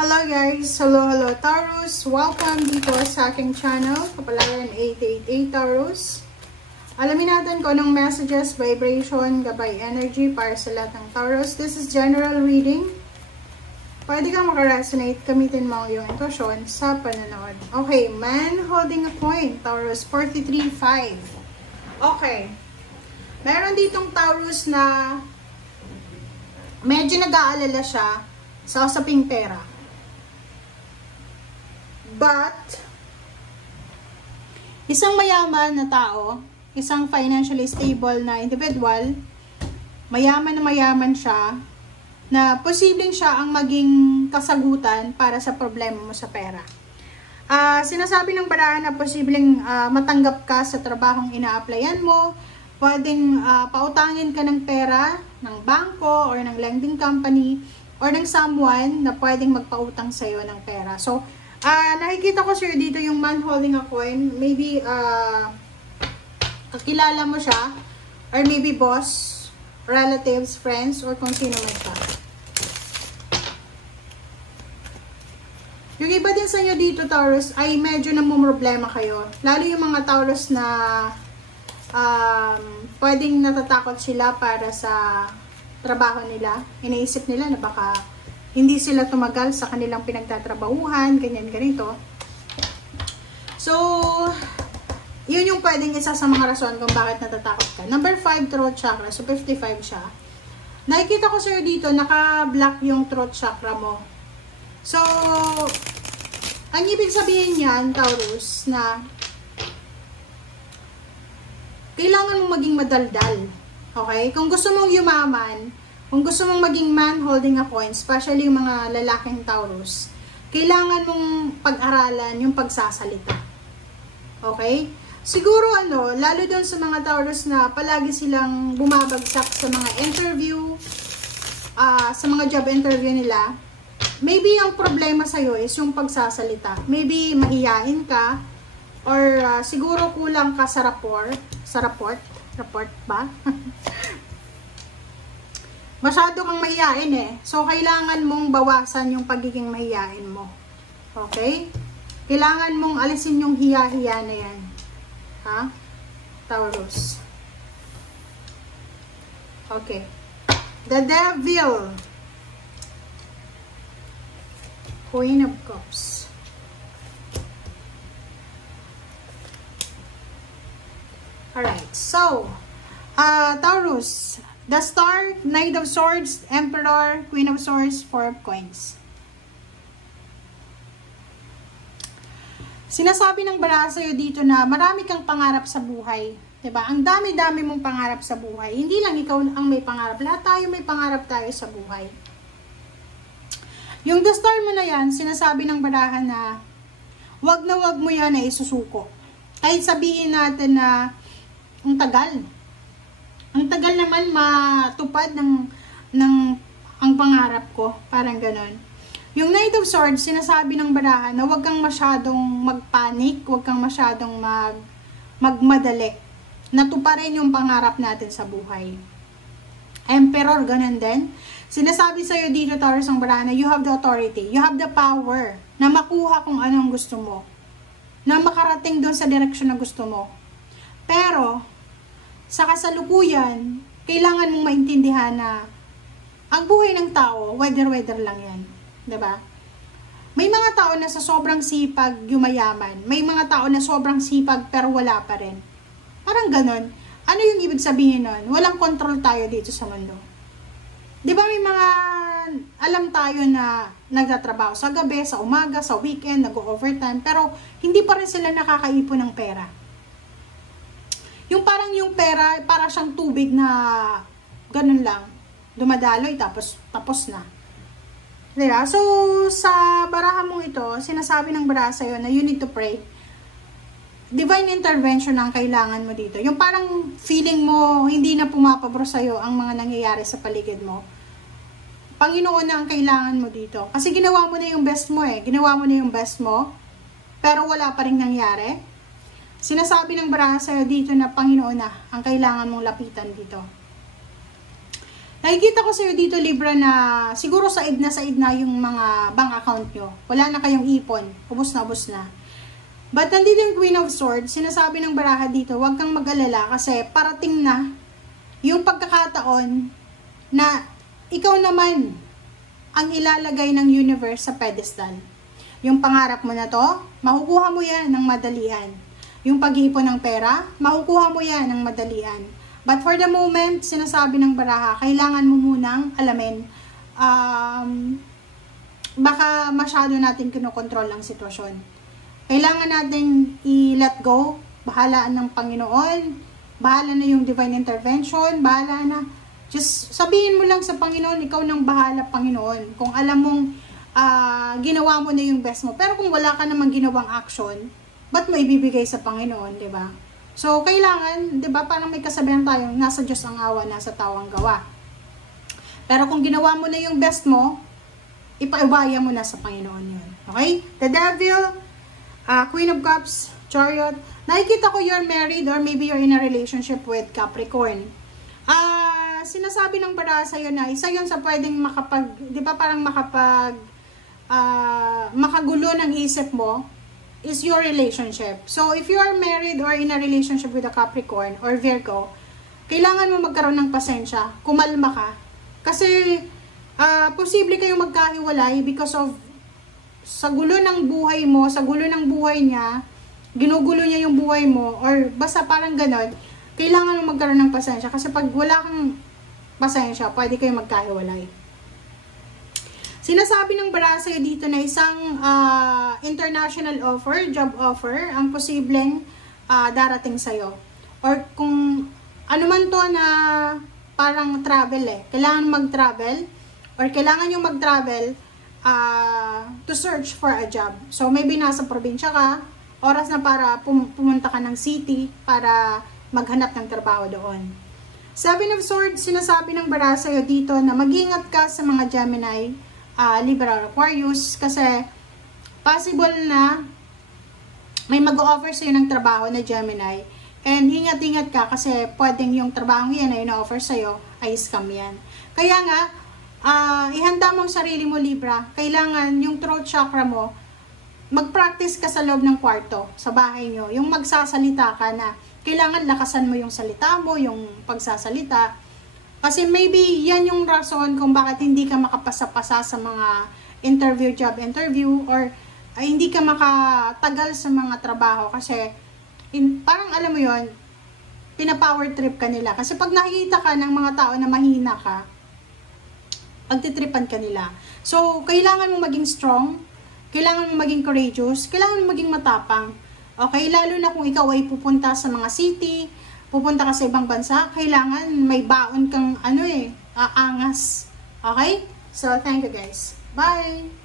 Hello guys! Hello Taurus! Welcome dito sa aking channel, Kapalaran 888 Taurus. Alamin natin kung anong messages, vibration, gabay energy para sa lahat ng Taurus. This is general reading. Pwede kang makaresonate, gamitin mo yung intuition sa panonood. Okay, man holding a coin, Taurus 43.5. Okay. Meron ditong Taurus na medyo nag-aalala siya sa usaping pera. But, isang mayaman na tao, isang financially stable na individual, mayaman siya, na posibleng siya ang maging kasagutan para sa problema mo sa pera. Sinasabi ng barahan na posibleng matanggap ka sa trabahong ina-applyan mo, pwedeng pautangin ka ng pera ng bangko or ng lending company or ng someone na pwedeng magpautang sa'yo ng pera. So, nakikita ko sir dito yung man holding a coin. Maybe, kakilala mo siya or maybe boss, relatives, friends, or kung sino man siya. Yung iba din sa inyo dito, Taurus, ay medyo namumroblema kayo. Lalo yung mga Taurus na pwedeng natatakot sila para sa trabaho nila. Iniisip nila na baka hindi sila tumagal sa kanilang pinagtatrabahuhan, ganyan-ganito. So, yun yung pwedeng isa sa mga rason kung bakit natatakot ka. Number 5, throat chakra. So, 55 siya. Nakikita ko sir dito, naka-block yung throat chakra mo. So, ang ibig sabihin niyan, Taurus, na kailangan mong maging madaldal. Okay? Kung gusto mong yumaman, kung gusto mong maging man holding a coin, especially yung mga lalaking Taurus, kailangan mong pag-aralan yung pagsasalita. Okay? Siguro lalo doon sa mga Taurus na palagi silang bumabagsak sa mga interview, sa mga job interview nila, maybe ang problema sa'yo is yung pagsasalita. Maybe mahiyain ka, or siguro kulang ka sa rapport ba? Masyado kang mahiyain eh. So, kailangan mong bawasan yung pagiging mahiyain mo. Okay? Kailangan mong alisin yung hiya-hiya na yan. Ha? Taurus. Okay. The Devil. Queen of Cups. Alright. So, Taurus. The Star, Knight of Swords, Emperor, Queen of Swords, Four of Coins. Sinasabi ng baraha sa'yo dito na marami kang pangarap sa buhay. Diba? Ang dami-dami mong pangarap sa buhay. Hindi lang ikaw ang may pangarap. Lahat tayo may pangarap tayo sa buhay. Yung The Star mo na yan, sinasabi ng baraha na wag na wag mo yan na isusuko. Kahit sabihin natin na ang tagal. Ang tagal naman matupad ng ang pangarap ko. Parang ganon. Yung Knight of Swords, sinasabi ng baraha na huwag kang masyadong magpanik, huwag kang masyadong magmadali. Natuparin yung pangarap natin sa buhay. Emperor, ganon din. Sinasabi sa'yo dito, Taurus, ang baraha na you have the authority, you have the power na makuha kung anong gusto mo. Na makarating doon sa direksyon na gusto mo. Pero, sa kasalukuyan, kailangan mong maintindihan na ang buhay ng tao, weather lang yan. Diba? May mga tao na sa sobrang sipag yumayaman. May mga tao na sobrang sipag pero wala pa rin. Parang ganon. Ano yung ibig sabihin nun? Walang control tayo dito sa mundo. Diba may mga alam tayo na nagtatrabaho sa gabi, sa umaga, sa weekend, nag-overtime, pero hindi pa rin sila nakakaipon ng pera. Yung parang yung pera, para siyang tubig na ganun lang, dumadaloy tapos na. Diba? So, sa baraha mong ito, sinasabi ng baraha sa'yo na you need to pray. Divine intervention ang kailangan mo dito. Yung parang feeling mo, hindi na pumapabor sa'yo ang mga nangyayari sa paligid mo. Panginoon na ang kailangan mo dito. Kasi ginawa mo na yung best mo eh. Ginawa mo na yung best mo, pero wala pa rin nangyari. Sinasabi ng baraha sa'yo dito na Panginoon na ang kailangan mong lapitan dito. Nakikita ko sa'yo dito, Libra, na siguro said na yung mga bank account nyo. Wala na kayong ipon. Ubus na. But nandito yung Queen of Swords, sinasabi ng baraha dito, huwag kang mag-alala kasi parating na yung pagkakataon na ikaw naman ang ilalagay ng universe sa pedestal. Yung pangarap mo na to, makukuha mo yan ng madalian. Yung pag-iipon ng pera, makukuha mo yan ng madalian. But for the moment, sinasabi ng baraha, kailangan mo munang alamin, baka masyado natin kinokontrol ang sitwasyon. Kailangan natin i-let go, bahalaan ng Panginoon, bahala na yung divine intervention, bahala na. Just sabihin mo lang sa Panginoon, ikaw nang bahala, Panginoon. Kung alam mong ginawa mo na yung best mo. Pero kung wala ka namang ginawang action, ba't mo ibibigay sa Panginoon, di ba? So, kailangan, di ba, parang may kasabihan tayong nasa Diyos ang awa, nasa tao ang gawa. Pero kung ginawa mo na yung best mo, ipaubaya mo na sa Panginoon yun. Okay? The Devil, Queen of Cups, Chariot. Nakikita ko you're married or maybe you're in a relationship with Capricorn. Sinasabi ng baraha sa'yo na isa yun sa pwedeng di ba parang makagulo ng isip mo is your relationship. So, if you are married or in a relationship with a Capricorn or Virgo, kailangan mo magkaroon ng pasensya, kumalma ka. Kasi, posible kayong magkahiwalay because of sa gulo ng buhay mo, sa gulo ng buhay niya, ginugulo niya yung buhay mo, or basta parang ganon, kailangan mo magkaroon ng pasensya. Kasi pag wala kang pasensya, pwede kayong magkahiwalay. Sinasabi ng baraha sa'yo dito na isang international offer, job offer, ang posibleng darating sa'yo. Or kung ano man to na parang travel kailangan mag-travel or kailangan yung mag-travel to search for a job. So maybe nasa probinsya ka, oras na para pumunta ka ng city para maghanap ng trabaho doon. Seven of Swords, sinasabi ng baraha sa'yo dito na mag-ingat ka sa mga Gemini, Libra, Aquarius, kasi possible na may mag-offer sa'yo ng trabaho na Gemini, and ingat-ingat ka kasi pwedeng yung trabaho yan na ina-offer sa'yo ay scam yan. Kaya nga, ihanda mo ang sarili mo, Libra. Kailangan yung throat chakra mo, mag-practice ka sa loob ng kwarto, sa bahay nyo, yung magsasalita ka na, kailangan lakasan mo yung salita mo, yung pagsasalita. Kasi maybe yan yung rason kung bakit hindi ka makapasa-pasa sa mga job interview, or hindi ka makatagal sa mga trabaho kasi parang alam mo yon, pina-power trip ka nila. Kasi pag nakikita ka ng mga tao na mahina ka, pagtitripan ka nila. So, kailangan mo maging strong, kailangan mo maging courageous, kailangan mo maging matapang. Okay, lalo na kung ikaw ay pupunta sa mga city, pupunta ka sa ibang bansa, kailangan may baon kang angas. Okay? So, thank you guys. Bye!